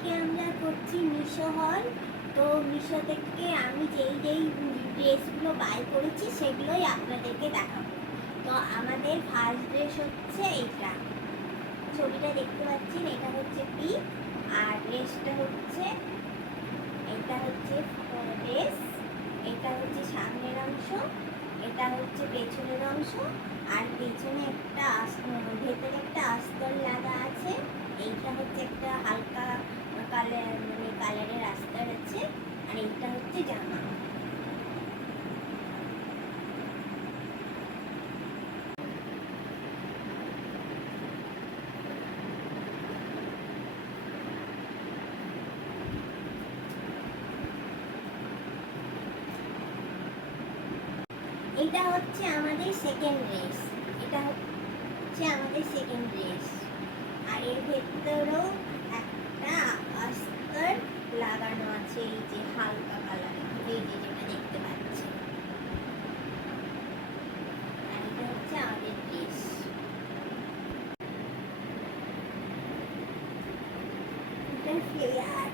আজকে আমরা করছি মিশো হল। তো মিশো থেকে আমি যেই ড্রেসগুলো বাই করেছি সেগুলোই আপনাদেরকে দেখাবো। তো আমাদের ফার্স্ট ড্রেস হচ্ছে এইটা, ছবিটা দেখতে পাচ্ছেন, এটা হচ্ছে পিক। আর ড্রেসটা হচ্ছে, এটা হচ্ছে ড্রেস, এটা হচ্ছে সামনের অংশ, এটা হচ্ছে পেছনের অংশ। আর পেছনে একটা ভেতরে একটা আস্তর লাগা আছে। এইটা হচ্ছে একটা হালকা কালারের আস্তর আছে। আর এইটা হচ্ছে জামা। এটা হচ্ছে আমাদের সেকেন্ড ড্রেস, এটা হচ্ছে আমাদের সেকেন্ড ড্রেস। আর এর ভেতরেও একটা আস্তর লাগানো আছে, এই যে হালকা কালারের, এই যে যেটা দেখতে পাচ্ছেন। আর এটা হচ্ছে আমাদের ড্রেস। এটা ফ্লেয়ার।